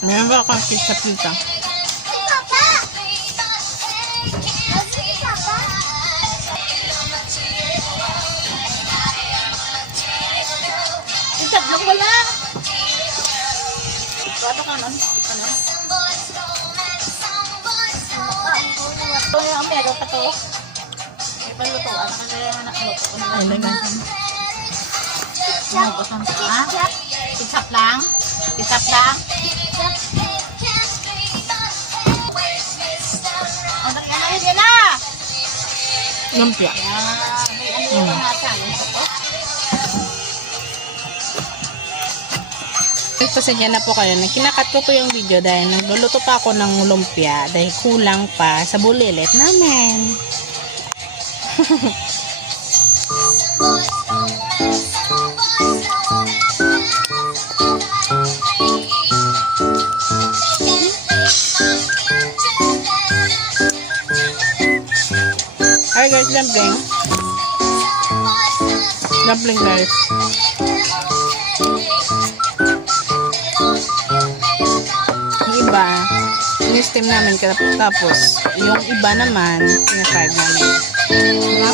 Meron ba akong ketchup dito? Ketchup lang wala. Bato ka nun. Ano? Ito yung meron pa to. May palutuan. Ano yung anak mo? Ay, lagay. Sinubusan ka? Ketchup lang? Ketchup lang? O, yan na! Lumpia. May ano yung nasa. Pasensya na po kayo. Kinakat ko po yung video dahil nagluluto pa ako ng lumpia dahil kulang pa sa bulilit namin. Hi guys, dumpling. Dumpling guys. Yung iba, in-steam namin tapos yung iba naman, in-fried namin. Diba?